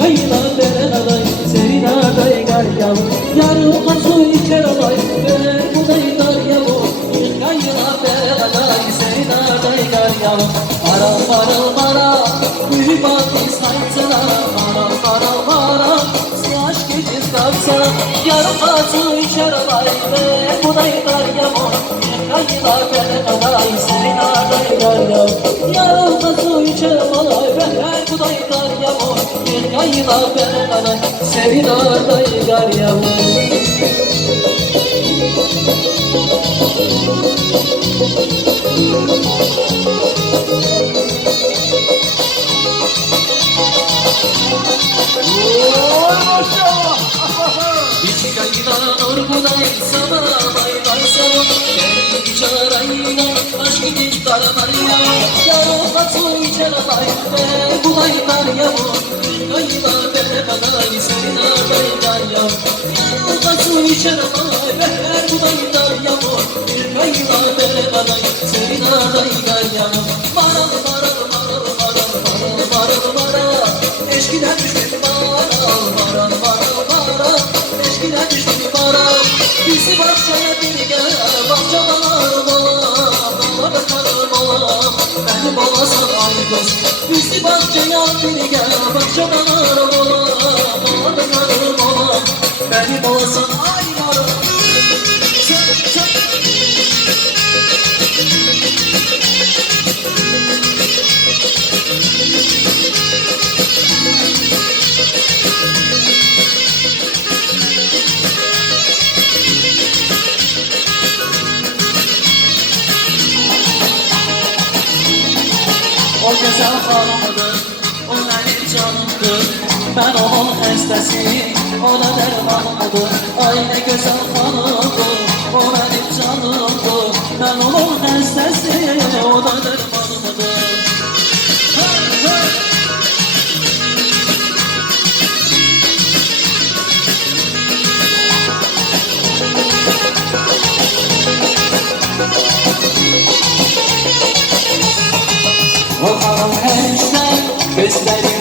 Kayıda bereday Serinada gar yav Yarım kasu içer alay Ver buday dar yav Kayıda bereday Serinada gar yav Mara mara mara Büyük bakış sayısına Mara mara mara Siyaş geçiz kapsana Yarım kasu içer alay Ver buday dar yav Kayıda bereday Serinada gar yav Yarım kasu içer alay Ver buday dar yav Kayıda bereday Serinada gar yav Kayıda orguday sana Bayday sana Kendi çarayla Aşkı diktar Maria Yarım kasu içer alay Ve buday dar yav Kayıda bereday Serinada gar yav Yarım kasu içer alay Ve buday dar yav Kayıda bereday Serinada gar yav Maral maral maral maral maral maral maral Eşkiden düşmedi maral maral maral maral Eşkiden düşmedi maral Bizi bahçeye bir gel Bahçadan armala Dağlarda karmala Beni balasan aygoz Bizi bahçeye bir gel Bahçadan armala Dağlarda karmala Beni balasan aygoz Çök çök O güzel hanımdır, o benim canımdır Ben onun hastasıyım, o da dermanımdır Ay ne güzel hanımdır, o benim canımdır Ben onun hastasıyım, o da dermanımdır Hey hey O hanım her işler, gözleri